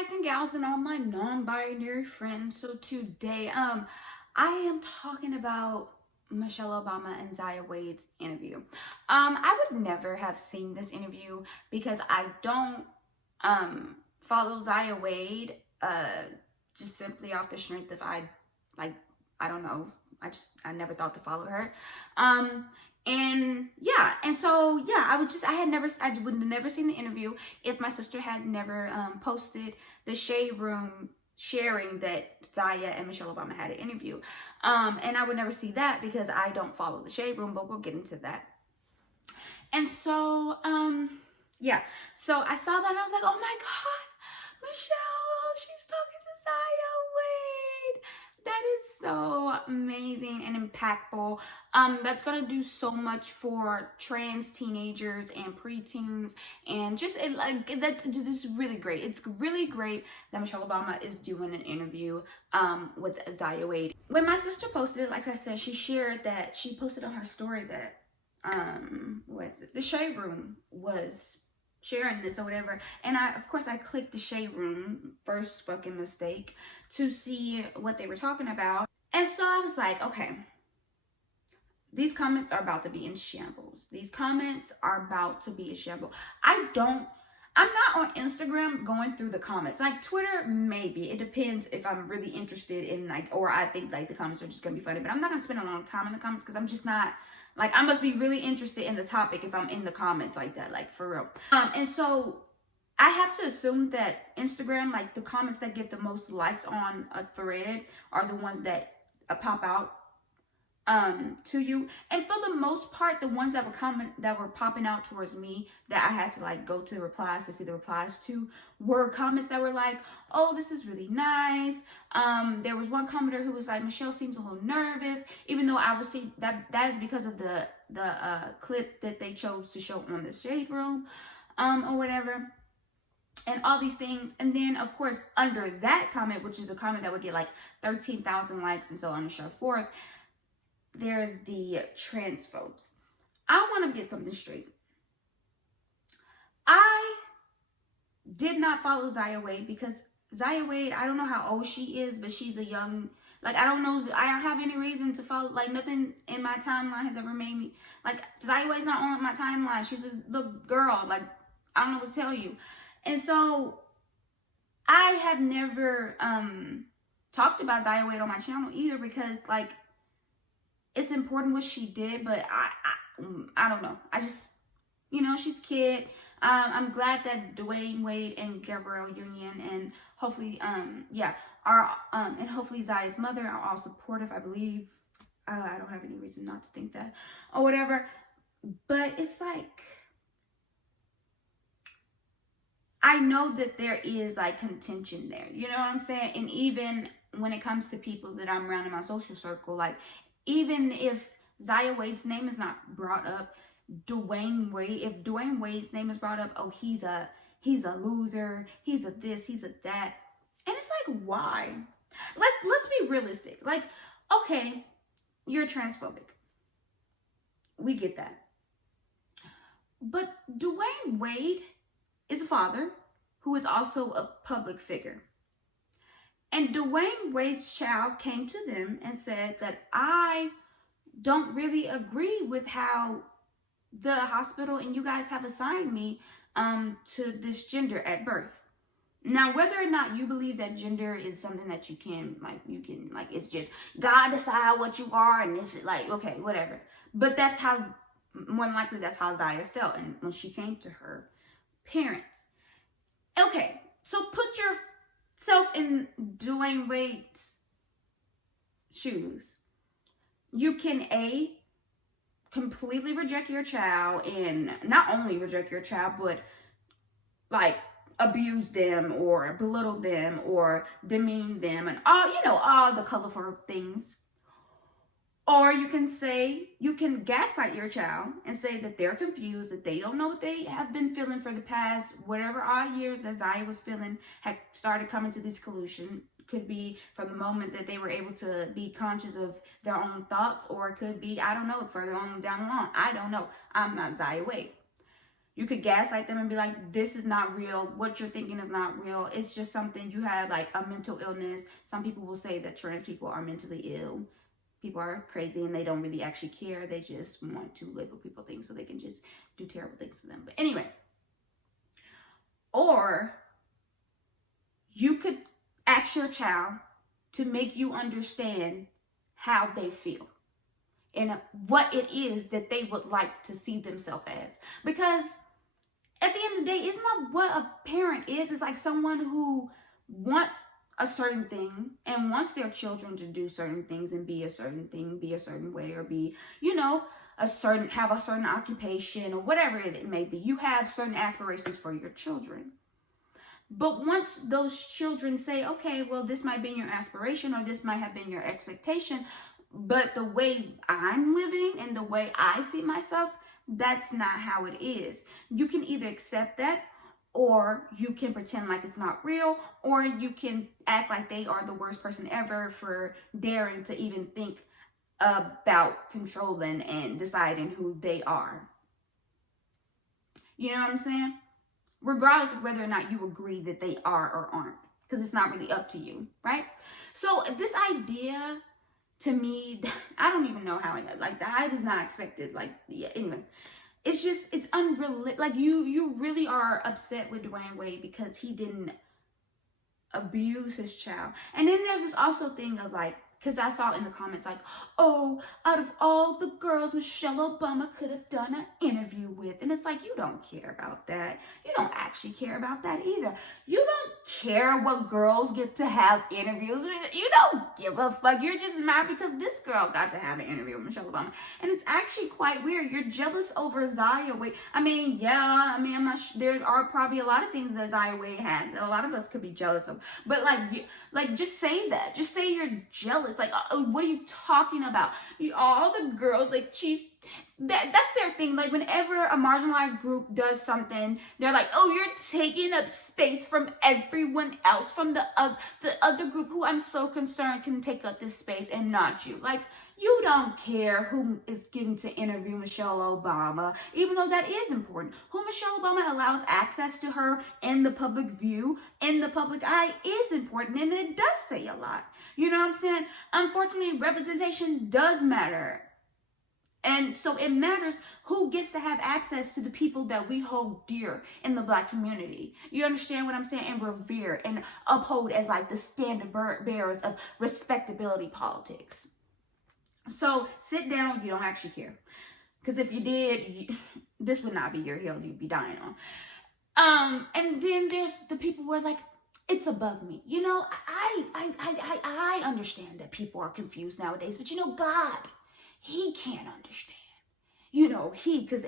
guys and gals and all my non-binary friends. So today I am talking about Michelle Obama and Zaya Wade's interview. I would never have seen this interview because I don't follow Zaya Wade just simply off the strength of I don't know. I never thought to follow her. I would have never seen the interview if my sister had never posted the shade room sharing that Zaya and Michelle Obama had an interview. And I would never see that because I don't follow the shade room, but we'll get into that. And so, so I saw that and I was like, oh my God, Michelle, she's talking to Zaya Wade. That is so amazing and impactful. That's gonna do so much for trans teenagers and preteens, and that's just really great. It's really great that Michelle Obama is doing an interview with Zaya Wade. When my sister posted it, like I said, she posted on her story that the shade room was sharing this or whatever, and of course I clicked the shade room, first fucking mistake, to see what they were talking about. And so I was like, okay, these comments are about to be in shambles. These comments are about to be in shambles. I'm not on Instagram going through the comments. Like Twitter, maybe. It depends if I'm really interested in or I think the comments are just gonna be funny. But I'm not gonna spend a long time in the comments because I'm just not, I must be really interested in the topic if I'm in the comments like that, for real. And so I have to assume that Instagram, the comments that get the most likes on a thread are the ones that pop out to you. And for the most part, the ones that were popping out towards me that I had to go to the replies to see the replies to were comments that were like, oh, this is really nice. There was one commenter who was like, Michelle seems a little nervous, even though I would say that is because of the clip that they chose to show on the shade room or whatever. And all these things. And then, of course, under that comment, which is a comment that would get 13,000 likes and so on and so forth, there's the transphobes. I want to get something straight. I did not follow Zaya Wade because Zaya Wade, I don't know how old she is, but she's a young, I don't know, I don't have any reason to follow, nothing in my timeline has ever made me, Zaya Wade's not on my timeline. She's a little girl, I don't know what to tell you. And so I have never talked about Zaya Wade on my channel either because it's important what she did, but I don't know. I just, she's a kid. I'm glad that Dwayne Wade and Gabrielle Union and hopefully and hopefully Zaya's mother are all supportive. I believe. I don't have any reason not to think that or whatever. But it's I know that there is contention there. You know what I'm saying? And even when it comes to people that I'm around in my social circle, even if Zaya Wade's name is not brought up, if Dwayne Wade's name is brought up, oh, he's a loser, he's a this, he's a that. And it's why? Let's be realistic. Okay, you're transphobic. We get that. But Dwayne Wade is a father who is also a public figure. And Dwayne Wade's child came to them and said that I don't really agree with how the hospital and you guys have assigned me to this gender at birth. Now, whether or not you believe that gender is something that you can, it's just God decide what you are and it's okay, whatever. But that's how, more than likely, that's how Zaya felt and when she came to her parents. Okay, so put yourself in Dwayne Wade's shoes. You can completely reject your child, and not only reject your child, but abuse them or belittle them or demean them and all the colorful things. Or you can gaslight your child and say that they're confused, that they don't know what they have been feeling for the past whatever odd years that Zaya was feeling, had started coming to this conclusion. Could be from the moment that they were able to be conscious of their own thoughts, or it could be, I don't know, further on down the line. I don't know. I'm not Zaya Wade. You could gaslight them and be like, this is not real. What you're thinking is not real. It's just something you have, like a mental illness. Some people will say that trans people are mentally ill. People are crazy and they don't really actually care. They just want to live what people think so they can just do terrible things to them. But anyway, or you could ask your child to make you understand how they feel and what it is that they would like to see themselves as. Because at the end of the day, isn't that what a parent is? It's like someone who wants a certain thing and wants their children to do certain things and be a certain thing, be a certain way, or be, have a certain occupation or whatever it may be. You have certain aspirations for your children. But once those children say, okay, well, this might be your aspiration or this might have been your expectation, but the way I'm living and the way I see myself, that's not how it is. You can either accept that, or you can pretend like it's not real, or you can act like they are the worst person ever for daring to even think about controlling and deciding who they are. You know what I'm saying? Regardless of whether or not you agree that they are or aren't, because it's not really up to you, right? So this idea, to me, I don't even know how I was not expected. Anyway, it's just, it's unreal. Like you really are upset with Dwayne Wade because he didn't abuse his child. And then there's this also thing of like, because I saw in the comments like, oh, out of all the girls Michelle Obama could have done an interview with. And it's like, you don't care about that. You don't actually care about that either. You don't care what girls get to have interviews. You don't give a fuck. You're just mad because this girl got to have an interview with Michelle Obama. And it's actually quite weird. You're jealous over Zaya Wade. I'm not there are probably a lot of things that Zaya Wade had that a lot of us could be jealous of. But just say that. Just say you're jealous. Like, what are you talking about? All the girls, that's their thing. Like, whenever a marginalized group does something, they're like, oh, you're taking up space from everyone else, from the other group who I'm so concerned can take up this space and not you. Like, you don't care who is getting to interview Michelle Obama, even though that is important. Who Michelle Obama allows access to her in the public view, in the public eye, is important, and it does say a lot. You know what I'm saying? Unfortunately, representation does matter. And so it matters who gets to have access to the people that we hold dear in the Black community. You understand what I'm saying? And revere and uphold as like the standard bearers of respectability politics. So sit down. You don't actually care. Because if you did, this would not be your hill you'd be dying on. And then there's the people who are like, it's above me. You know, I understand that people are confused nowadays, but God, he can't understand. Because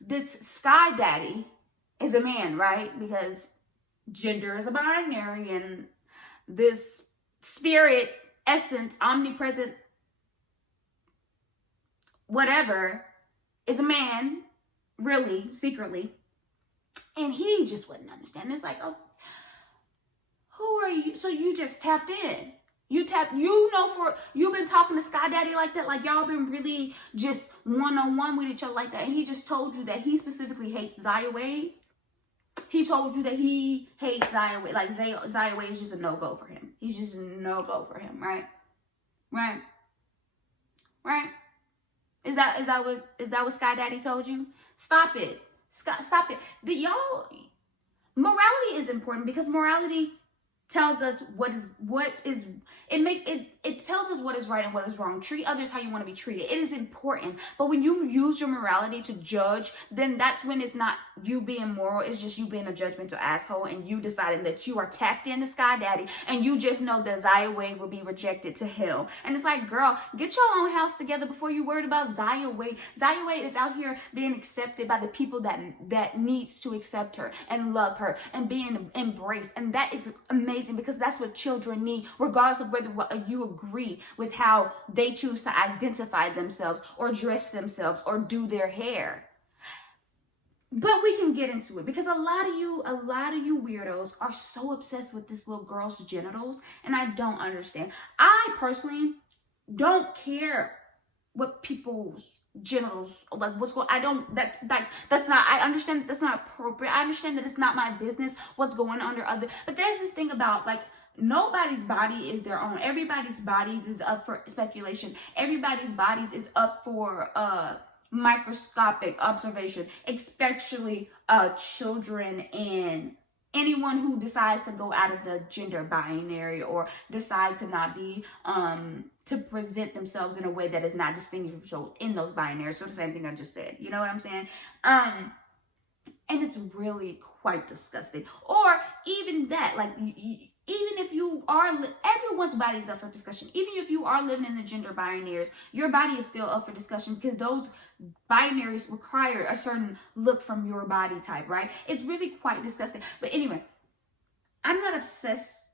this Sky Daddy is a man, right? Because gender is a binary, and this spirit, essence, omnipresent, whatever, is a man, really, secretly. And he just wouldn't understand. It's like, oh, who are you? So you just tapped in. You've been talking to Sky Daddy like that, like y'all been really just one-on-one with each other like that, and he just told you that he specifically hates Zaya Wade. He told you that he hates Zaya Wade. Like Zaya Wade is just a no-go for him. He's just a no-go for him, right? Right? Is that what Sky Daddy told you? Stop it. Stop it. Morality is important because morality tells us it tells us what is right and what is wrong. Treat others how you want to be treated. It is important. But when you use your morality to judge, then that's when it's not you being moral. It's just you being a judgmental asshole and you deciding that you are tapped into Sky Daddy and you just know that Zaya Wade will be rejected to hell. And it's like, girl, get your own house together before you worried about Zaya Wade. Zaya Wade is out here being accepted by the people that needs to accept her and love her and being embraced. And that is amazing because that's what children need, regardless of whether you agree with how they choose to identify themselves or dress themselves or do their hair. But we can get into it because a lot of you weirdos are so obsessed with this little girl's genitals, and I don't understand. I personally don't care what people's genitals, like what's going, I don't, that's not, I understand that that's not appropriate. I understand that it's not my business what's going on under other, but there's this thing about like, nobody's body is their own. Everybody's bodies is up for speculation. Everybody's bodies is up for microscopic observation, especially children and anyone who decides to go out of the gender binary or decide to not be to present themselves in a way that is not distinguishable in those binaries. So the same thing I just said, you know what I'm saying? And it's really quite disgusting. Or even that, like, even if you are, everyone's body is up for discussion. Even if you are living in the gender binaries, your body is still up for discussion because those binaries require a certain look from your body type, right? It's really quite disgusting. But anyway, I'm not obsessed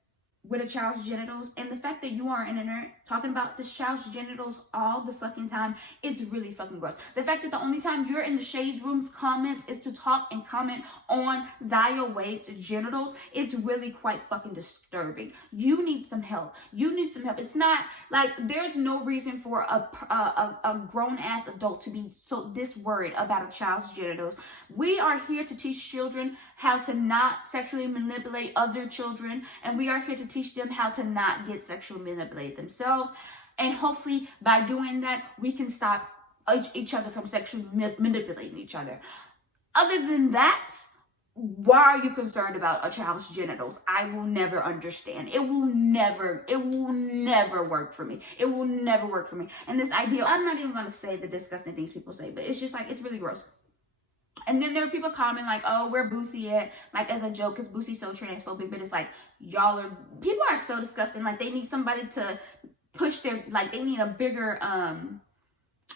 with a child's genitals, and the fact that you are on the internet talking about this child's genitals all the fucking time, it's really fucking gross. The fact that the only time you're in the Shades Room's comments is to talk and comment on Zaya Wade's genitals, it's really quite fucking disturbing. You need some help. You need some help. It's not like there's no reason for a grown-ass adult to be so this worried about a child's genitals. We are here to teach children how to not sexually manipulate other children, and we are here to teach them how to not get sexually manipulated themselves. And hopefully by doing that, we can stop each other from sexually manipulating each other. Other than that, why are you concerned about a child's genitals? I will never understand. It will never work for me. It will never work for me. And this idea, I'm not even going to say the disgusting things people say, but it's just like, it's really gross. And then there are people commenting like, oh, where Boosie at? Like as a joke, because Boosie's so transphobic. But it's like, people are so disgusting. Like they need somebody to push their, like they need a bigger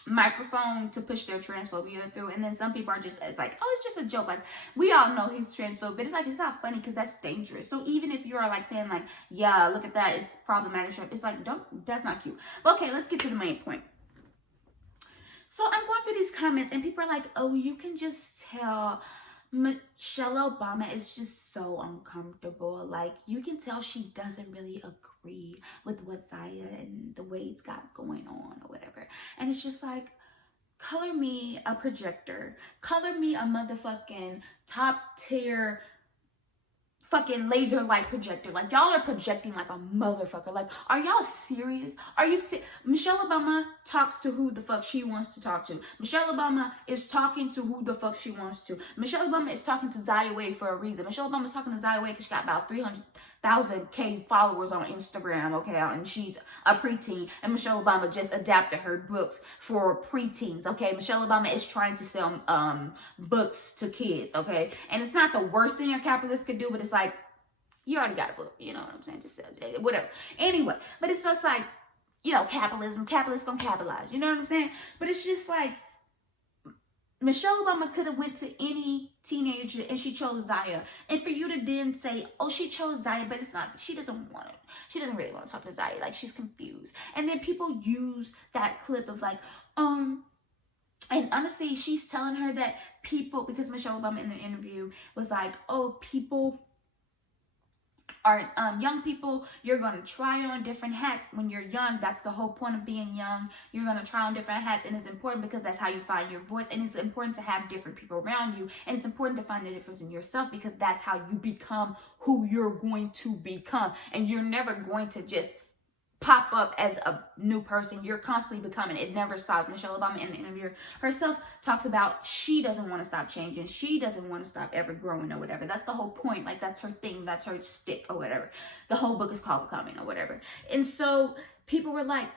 microphone to push their transphobia through. And then some people are just, it's like, oh, it's just a joke. Like we all know he's transphobic, but it's like, it's not funny because that's dangerous. So even if you're like saying like, yeah, look at that, it's problematic, it's like, that's not cute. But okay, let's get to the main point. So I'm going through these comments and people are like, oh, you can just tell Michelle Obama is just so uncomfortable. Like you can tell she doesn't really agree with what Zaya and the Wade's got going on or whatever. And it's just like, color me a projector. Color me a motherfucking top tier fucking laser light projector. Like y'all are projecting like a motherfucker. Like, are y'all serious? Are you Michelle Obama talks to who the fuck she wants to talk to. Michelle Obama is talking to who the fuck she wants to. Michelle Obama is talking to Zaya Wade for a reason. Michelle Obama is talking to Zaya Wade because she got about 300,000 followers on Instagram, okay, and she's a preteen, and Michelle Obama just adapted her books for preteens, okay. Michelle Obama is trying to sell books to kids, okay, and it's not the worst thing a capitalist could do, but it's like, you already got a book, you know what I'm saying, just sell it, whatever. Anyway, but it's just like, you know, capitalism, capitalists gonna capitalize, you know what I'm saying? But it's just like, Michelle Obama could have went to any teenager and she chose Zaya. And for you to then say, oh, she chose Zaya, but it's not, she doesn't want it. She doesn't really want to talk to Zaya. Like, she's confused. And then people use that clip of like, and honestly, she's telling her that people, because Michelle Obama in the interview was like, oh, people are young people, you're going to try on different hats when you're young. That's the whole point of being young. You're going to try on different hats, and it's important because that's how you find your voice, and it's important to have different people around you, and it's important to find the difference in yourself because that's how you become who you're going to become. And you're never going to just pop up as a new person. You're constantly becoming. It never stops. Michelle Obama in the interview herself talks about she doesn't want to stop changing. She doesn't want to stop ever growing or whatever. That's the whole point. Like that's her thing. That's her stick or whatever. The whole book is called Becoming or whatever. And so people were like,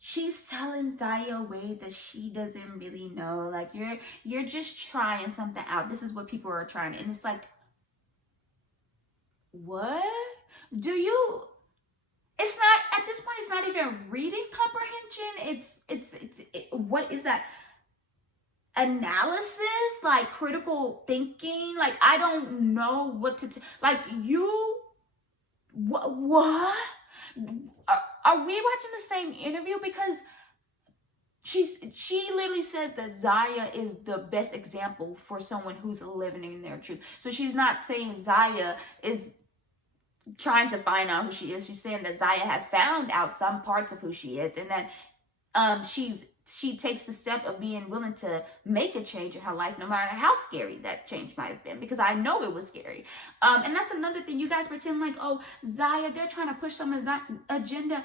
she's telling Zaya Wade that she doesn't really know. Like you're just trying something out. This is what people are trying. And it's like, what? Do you... It's not, at this point, it's not even reading comprehension. It's what is that? Analysis, like critical thinking. Like, I don't know what to, like what? Are we watching the same interview? Because she literally says that Zaya is the best example for someone who's living in their truth. So she's not saying Zaya is trying to find out who she is. She's saying that Zaya has found out some parts of who she is, and that she takes the step of being willing to make a change in her life, no matter how scary that change might have been, because I know it was scary. And that's another thing. You guys pretend like, oh, Zaya, they're trying to push some agenda.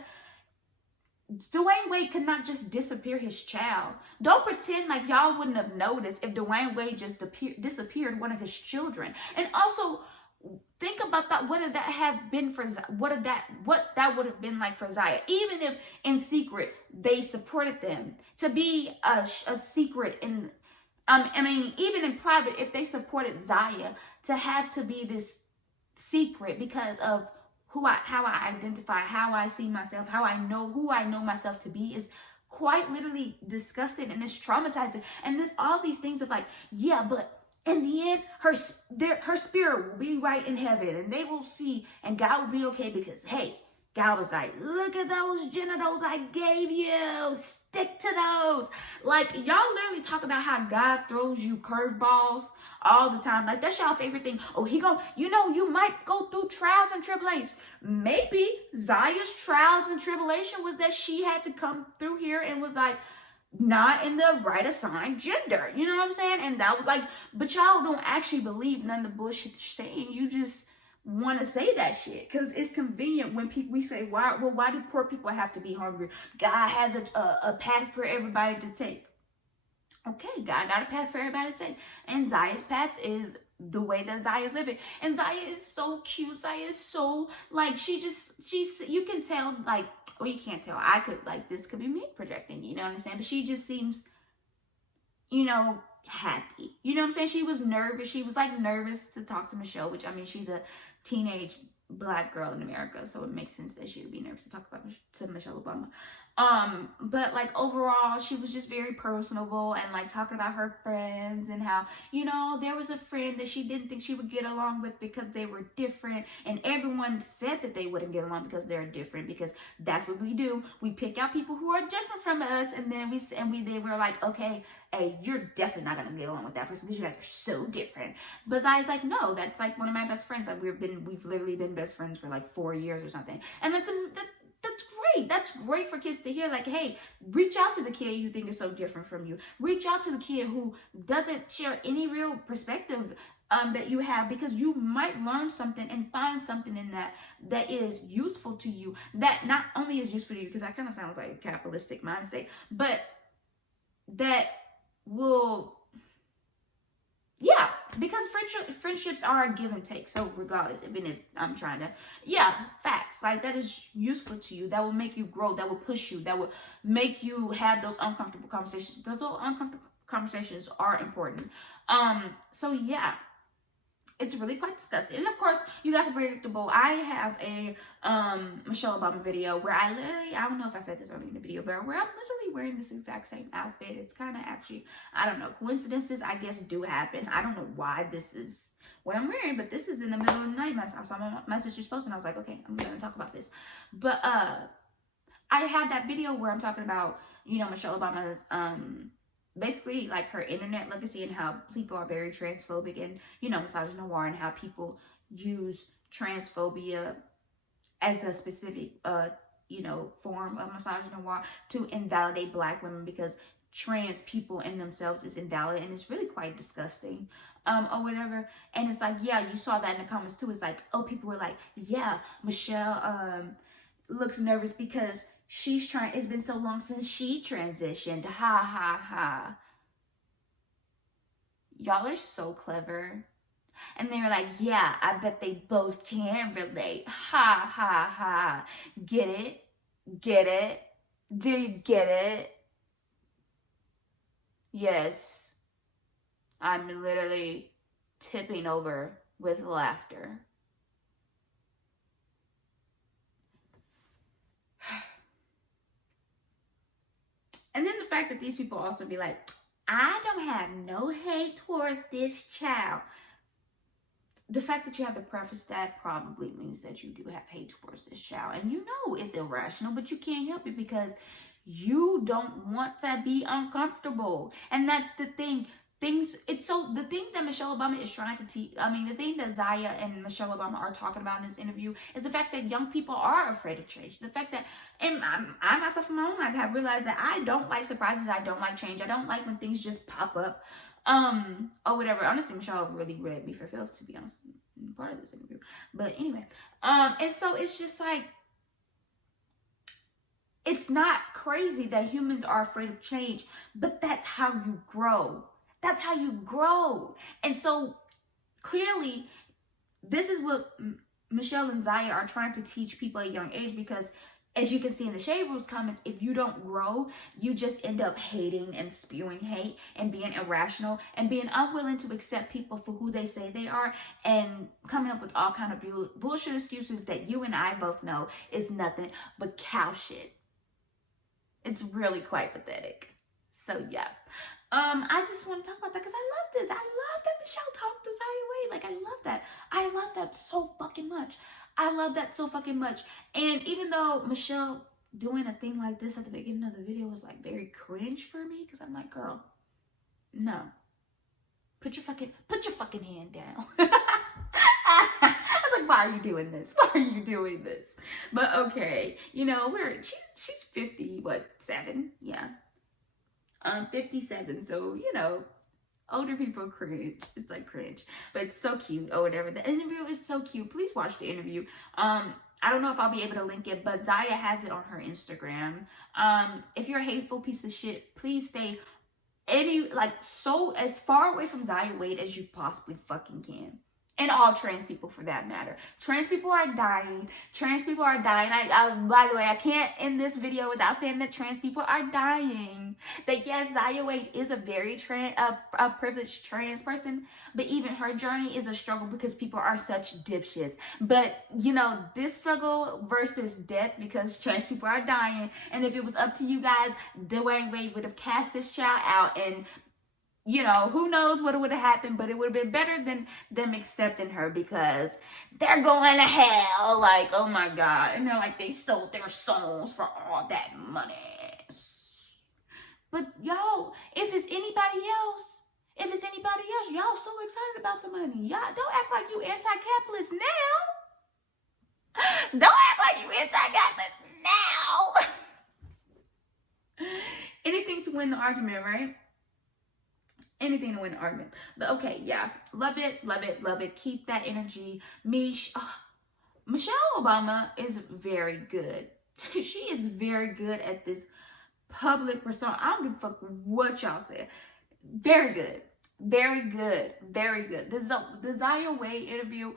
Dwayne Wade could not just disappear his child. Don't pretend like y'all wouldn't have noticed if Dwayne Wade just disappeared one of his children. And also, think about that. What did that have been for? What that would have been like for Zaya? Even if in secret they supported them, to be a secret in, I mean, even in private, if they supported Zaya, to have to be this secret because of how I identify, how I see myself, how I know who I know myself to be, is quite literally disgusting, and it's traumatizing. And there's all these things of like, yeah, but in the end, her spirit will be right in heaven, and they will see, and God will be okay, because hey, God was like, look at those genitals I gave you. Stick to those. Like, y'all literally talk about how God throws you curveballs all the time. Like, that's y'all favorite thing. Oh, you might go through trials and tribulations. Maybe Zaya's trials and tribulation was that she had to come through here and was like, not in the right assigned gender. You know what I'm saying? And that was like, but y'all don't actually believe none of the bullshit you're saying. You just want to say that shit because it's convenient when we say, why do poor people have to be hungry? God has a path for everybody to take. Okay, God got a path for everybody to take, and Zaya's path is the way that Zaya is living. And Zaya is so cute. Zaya is so, like, you can tell, like, well, you can't tell. I could, like, this could be me projecting, you know what I'm saying? But she just seems, happy. You know what I'm saying? She was nervous. She was, like, nervous to talk to Michelle, which, I mean, she's a teenage Black girl in America, so it makes sense that she would be nervous to talk about to Michelle Obama. But like overall, she was just very personable and like talking about her friends and how, there was a friend that she didn't think she would get along with because they were different, and everyone said that they wouldn't get along because they're different, because that's what we do. We pick out people who are different from us, and then we're like, okay, hey, you're definitely not gonna get along with that person because you guys are so different. But Zaya's like, no, that's like one of my best friends. Like we've literally been best friends for like 4 years or something, and that's great. That's great for kids to hear. Like, hey, reach out to the kid you think is so different from you. Reach out to the kid who doesn't share any real perspective that you have, because you might learn something and find something in that is useful to you. That not only is useful to you, because that kind of sounds like a capitalistic mindset, but that will, yeah, because friendships are a give and take. So regardless, even if I'm trying to, facts, like that is useful to you, that will make you grow, that will push you, that will make you have those uncomfortable conversations. Those uncomfortable conversations are important. So yeah, it's really quite disgusting. And of course, you guys are predictable. I have a Michelle Obama video where I don't know if I said this earlier in the video, but where I'm literally wearing this exact same outfit. It's kind of actually, I don't know, coincidences I guess do happen. I don't know why this is what I'm wearing, but this is in the middle of the night. I saw my sister's post and I was like, okay, I'm gonna talk about this. But I had that video where I'm talking about, Michelle Obama's basically like her internet legacy and how people are very transphobic and, misogynoir, and how people use transphobia as a specific, form of misogynoir to invalidate Black women, because trans people in themselves is invalid, and it's really quite disgusting, or whatever. And it's like, yeah, you saw that in the comments too. It's like, oh, people were like, yeah, Michelle looks nervous because it's been so long since she transitioned. Ha ha ha. Y'all are so clever. And they were like, yeah, I bet they both can relate. Ha ha ha. Get it? Get it? Do you get it? Yes. I'm literally tipping over with laughter. And then the fact that these people also be like, I don't have no hate towards this child. The fact that you have to preface that probably means that you do have hate towards this child. And it's irrational, but you can't help it because you don't want to be uncomfortable. And that's the thing. things. It's so the thing that Michelle Obama is trying to teach. I mean, the thing that Zaya and Michelle Obama are talking about in this interview is the fact that young people are afraid of change. The fact that, and I myself in my own life have realized that I don't like surprises. I don't like change. I don't like when things just pop up, or whatever. Honestly, Michelle really read me for filth, to be honest, in part of this interview. But anyway, and so it's just like, it's not crazy that humans are afraid of change, but that's how you grow. That's how you grow. And so clearly, this is what Michelle and Zaya are trying to teach people at a young age, because as you can see in the Shade Rules comments, if you don't grow, you just end up hating and spewing hate and being irrational and being unwilling to accept people for who they say they are, and coming up with all kind of bullshit excuses that you and I both know is nothing but cow shit. It's really quite pathetic. So yeah. I just want to talk about that because I love this. I love that Michelle talked to Zaya Wade. Like, I love that. I love that so fucking much. I love that so fucking much. And even though Michelle doing a thing like this at the beginning of the video was like very cringe for me, because I'm like, girl, no. Put your fucking hand down. I was like, why are you doing this? Why are you doing this? But okay, you know, she's 57, yeah. 57, so you know, older people cringe. It's like cringe, but it's so cute or whatever. The interview is so cute. Please watch the interview. I don't know if I'll be able to link it, but Zaya has it on her Instagram. If you're a hateful piece of shit, please stay so as far away from Zaya Wade as you possibly fucking can. And all trans people, for that matter. Trans people are dying. Trans people are dying. By the way, I can't end this video without saying that trans people are dying. That yes, Zaya Wade is a very privileged trans person, but even her journey is a struggle because people are such dipshits. But you know, this struggle versus death, because trans people are dying. And if it was up to you guys, Dwayne Wade would have cast this child out, and you know, who knows what would have happened, but it would have been better than them accepting her, because they're going to hell. Like, oh my God. And they're like, they sold their souls for all that money. But y'all, if it's anybody else, y'all so excited about the money. Y'all don't act like you anti-capitalist now. Don't act like you anti-capitalist now. Anything to win the argument, right? Anything to win the argument. But okay, yeah. Love it, love it, love it. Keep that energy. Michelle Obama is very good. She is very good at this public persona. I don't give a fuck what y'all say. Very good. Very good. Very good. The Zaya Wade interview,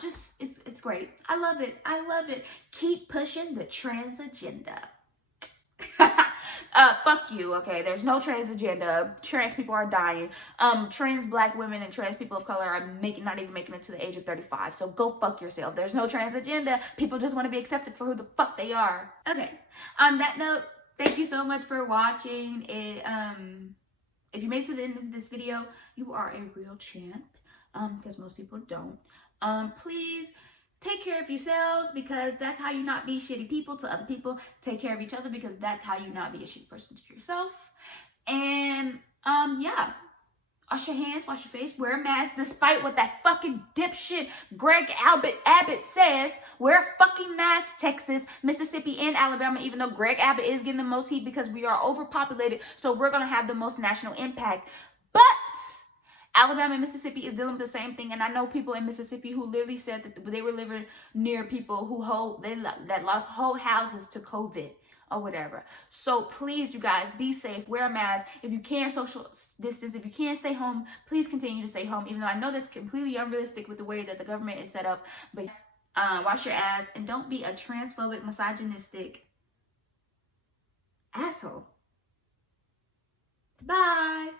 just, it's great. I love it. I love it. Keep pushing the trans agenda. Fuck you, okay? There's no trans agenda. Trans people are dying. Trans black women and trans people of color are not even making it to the age of 35. So go fuck yourself. There's no trans agenda. People just want to be accepted for who the fuck they are. Okay. On that note, thank you so much for watching. If you made it to the end of this video, you are a real champ. Because most people don't. Please take care of yourselves, because that's how you not be shitty people to other people. Take care of each other, because that's how you not be a shitty person to yourself. And yeah, wash your hands, wash your face, wear a mask, despite what that fucking dipshit Greg Abbott says. Wear a fucking mask, Texas, Mississippi, and Alabama, even though Greg Abbott is getting the most heat because we are overpopulated, so we're gonna have the most national impact. But Alabama and Mississippi is dealing with the same thing, and I know people in Mississippi who literally said that they were living near people that lost whole houses to COVID or whatever. So please, you guys, be safe, wear a mask. If you can't social distance, if you can't stay home, please continue to stay home, even though I know that's completely unrealistic with the way that the government is set up. But wash your ass, and don't be a transphobic, misogynistic asshole. Bye.